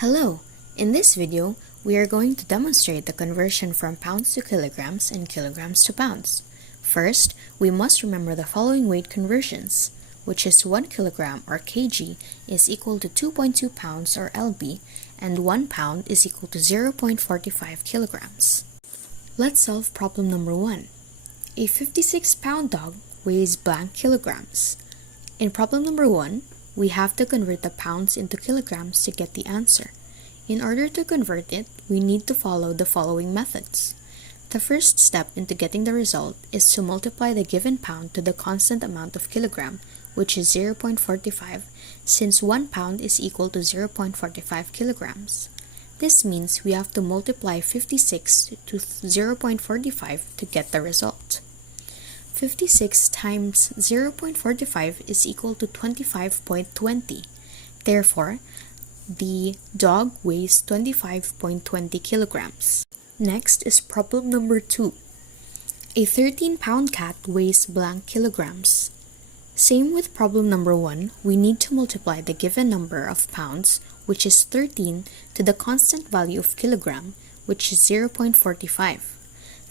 Hello! In this video, we are going to demonstrate the conversion from pounds to kilograms and kilograms to pounds. First, we must remember the following weight conversions, which is 1 kilogram or kg is equal to 2.2 pounds or lb, and 1 pound is equal to 0.45 kilograms. Let's solve problem number 1. A 56-pound dog weighs blank kilograms. In problem number 1, we have to convert the pounds into kilograms to get the answer. In order to convert it, we need to follow the following methods. The first step into getting the result is to multiply the given pound to the constant amount of kilogram, which is 0.45, since 1 pound is equal to 0.45 kilograms. This means we have to multiply 56 to 0.45 to get the result. 56 times 0.45 is equal to 25.20. Therefore, the dog weighs 25.20 kilograms. Next is problem number 2. A 13-pound cat weighs blank kilograms. Same with problem number 1, we need to multiply the given number of pounds, which is 13, to the constant value of kilogram, which is 0.45.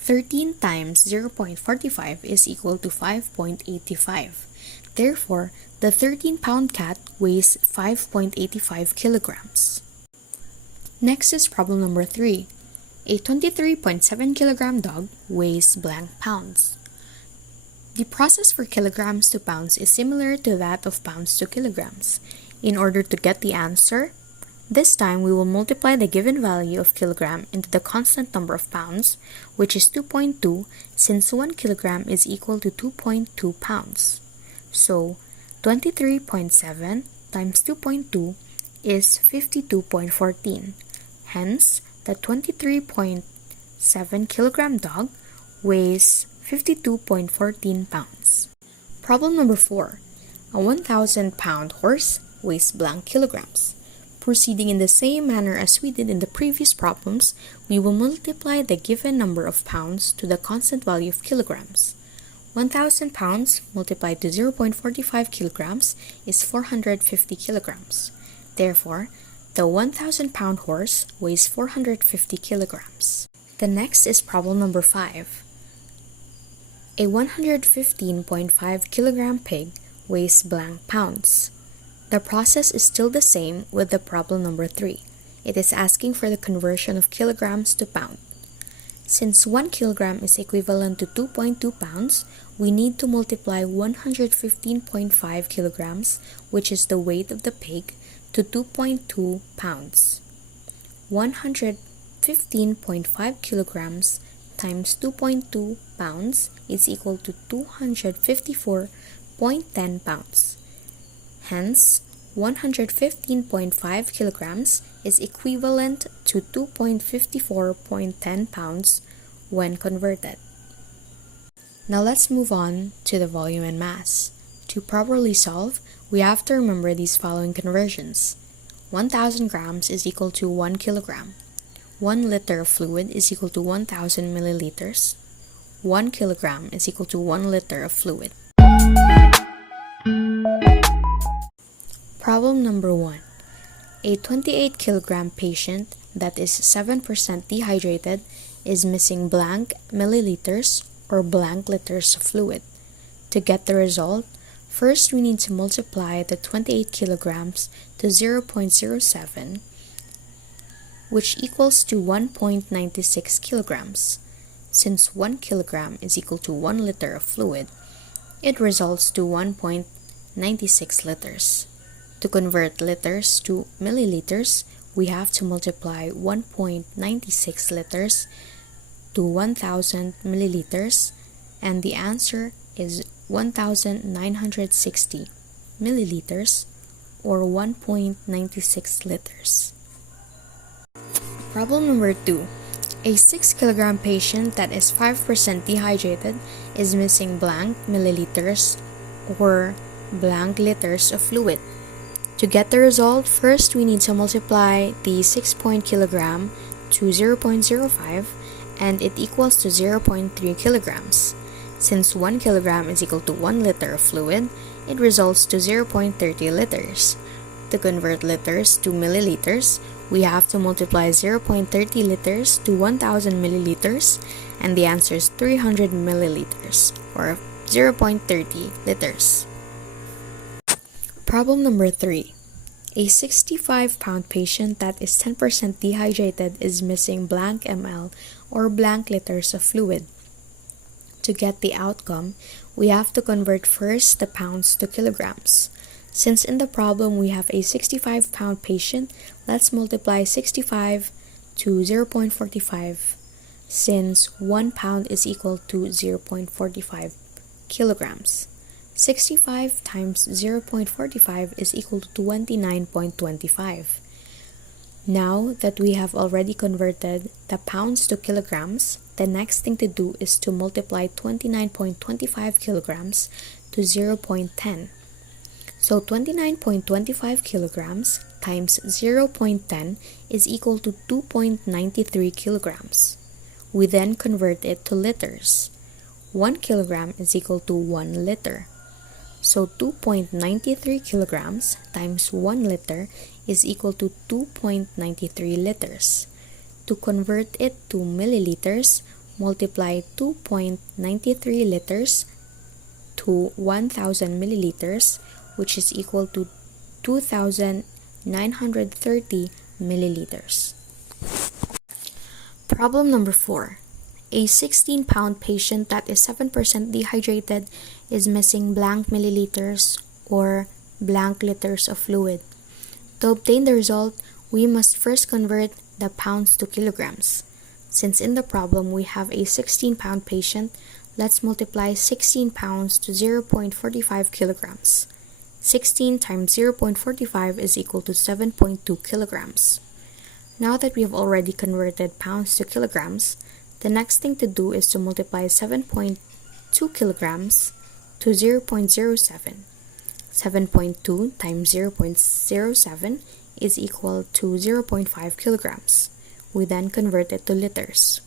13 times 0.45 is equal to 5.85. Therefore, the 13-pound cat weighs 5.85 kilograms. Next is problem number 3. A 23.7 kilogram dog weighs blank pounds. The process for kilograms to pounds is similar to that of pounds to kilograms. In order to get the answer, this time we will multiply the given value of kilogram into the constant number of pounds, which is 2.2, since 1 kilogram is equal to 2.2 pounds. So, 23.7 times 2.2 is 52.14. Hence, the 23.7 kilogram dog weighs 52.14 pounds. Problem number 4. A 1,000-pound horse weighs blank kilograms. Proceeding in the same manner as we did in the previous problems, we will multiply the given number of pounds to the constant value of kilograms. 1,000 pounds multiplied to 0.45 kilograms is 450 kilograms. Therefore, the 1,000-pound horse weighs 450 kilograms. The next is problem number 5. A 115.5 kilogram pig weighs blank pounds. The process is still the same with the problem number 3. It is asking for the conversion of kilograms to pound. Since 1 kilogram is equivalent to 2.2 pounds, we need to multiply 115.5 kilograms, which is the weight of the pig, to 2.2 pounds. 115.5 kilograms times 2.2 pounds is equal to 254.10 pounds. Hence, 115.5 kilograms is equivalent to 2.54.10 pounds when converted. Now let's move on to the volume and mass. To properly solve, we have to remember these following conversions. 1,000 grams is equal to 1 kilogram. 1 liter of fluid is equal to 1,000 milliliters. 1 kilogram is equal to 1 liter of fluid. Problem number 1. A 28 kilogram patient that is 7% dehydrated is missing blank milliliters or blank liters of fluid. To get the result, first we need to multiply the 28 kilograms to 0.07, which equals to 1.96 kilograms. Since 1 kilogram is equal to 1 liter of fluid, it results to 1.96 liters. To convert liters to milliliters, we have to multiply 1.96 liters to 1,000 milliliters, and the answer is 1,960 milliliters or 1.96 liters. Problem number 2. A 6 kilogram patient that is 5% dehydrated is missing blank milliliters or blank liters of fluid. To get the result, first we need to multiply the 6 kilogram to 0.05 and it equals to 0.3 kilograms. Since 1 kilogram is equal to 1 liter of fluid, it results to 0.30 liters. To convert liters to milliliters, we have to multiply 0.30 liters to 1000 milliliters, and the answer is 300 milliliters, or 0.30 liters. Problem number 3. A 65-pound patient that is 10% dehydrated is missing blank ml or blank liters of fluid. To get the outcome, we have to convert first the pounds to kilograms. Since in the problem we have a 65-pound patient, let's multiply 65 to 0.45 since 1 pound is equal to 0.45 kilograms. 65 times 0.45 is equal to 29.25. Now that we have already converted the pounds to kilograms, the next thing to do is to multiply 29.25 kilograms to 0.10. So 29.25 kilograms times 0.10 is equal to 2.93 kilograms. We then convert it to liters. 1 kilogram is equal to 1 liter. So 2.93 kilograms times 1 liter is equal to 2.93 liters. To convert it to milliliters, multiply 2.93 liters to 1000 milliliters, which is equal to 2,930 milliliters. Problem number 4. A 16-pound patient that is 7% dehydrated is missing blank milliliters or blank liters of fluid. To obtain the result, we must first convert the pounds to kilograms. Since in the problem we have a 16-pound patient, let's multiply 16 pounds to 0.45 kilograms. 16 times 0.45 is equal to 7.2 kilograms. Now that we have already converted pounds to kilograms, the next thing to do is to multiply 7.2 kilograms to 0.07. 7.2 times 0.07 is equal to 0.5 kilograms. We then convert it to liters.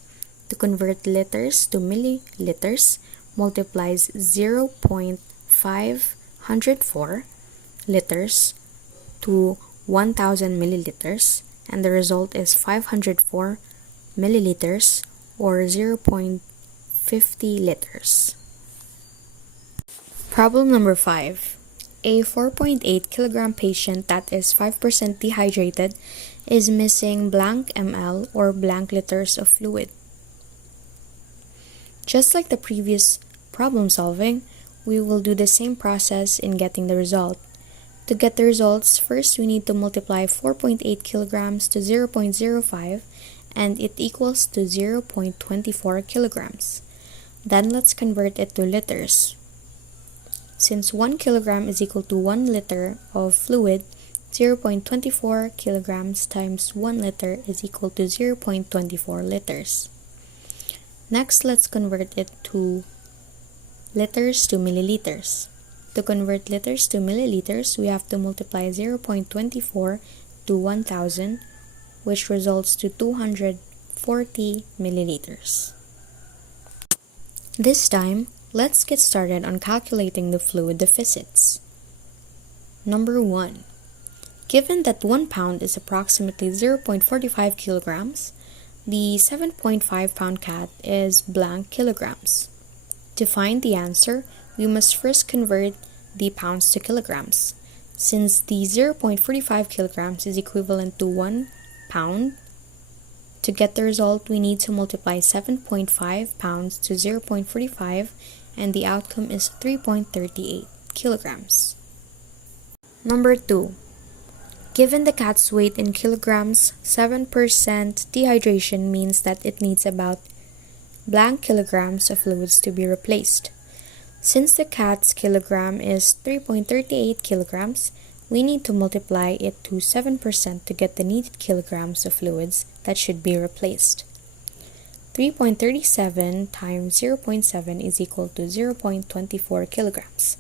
To convert liters to milliliters, multiplies 0.504 liters to 1000 milliliters, and the result is 504 milliliters or 0.50 liters. Problem number 5. A 4.8 kilogram patient that is 5% dehydrated is missing blank ml or blank liters of fluid. Just like the previous problem solving, we will do the same process in getting the result. To get the results, first we need to multiply 4.8 kilograms to 0.05 and it equals to 0.24 kilograms. Then let's convert it to liters. Since 1 kilogram is equal to 1 liter of fluid, 0.24 kilograms times 1 liter is equal to 0.24 liters. Next, let's convert it to liters to milliliters. To convert liters to milliliters, we have to multiply 0.24 to 1000, which results to 240 milliliters. This time, let's get started on calculating the fluid deficits. Number 1. Given that 1 pound is approximately 0.45 kilograms, the 7.5 pound cat is blank kilograms. To find the answer, we must first convert the pounds to kilograms. Since the 0.45 kilograms is equivalent to 1 pound, to get the result, we need to multiply 7.5 pounds to 0.45, and the outcome is 3.38 kilograms. Number 2. Given the cat's weight in kilograms, 7% dehydration means that it needs about blank kilograms of fluids to be replaced. Since the cat's kilogram is 3.38 kilograms, we need to multiply it to 7% to get the needed kilograms of fluids that should be replaced. 3.37 times 0.7 is equal to 0.24 kilograms.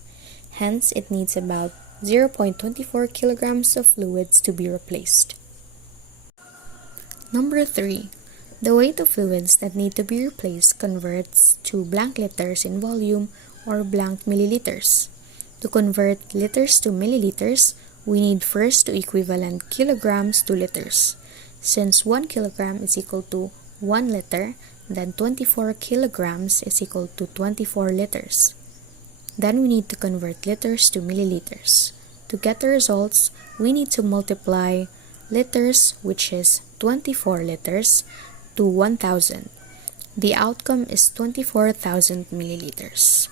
Hence, it needs about 0.24 kilograms of fluids to be replaced. Number 3. The weight of fluids that need to be replaced converts to blank liters in volume or blank milliliters. To convert liters to milliliters, we need first to equivalent kilograms to liters. Since 1 kilogram is equal to 1 liter, then 24 kilograms is equal to 24 liters. Then we need to convert liters to milliliters. To get the results, we need to multiply liters, which is 24 liters, to 1,000. The outcome is 24,000 milliliters.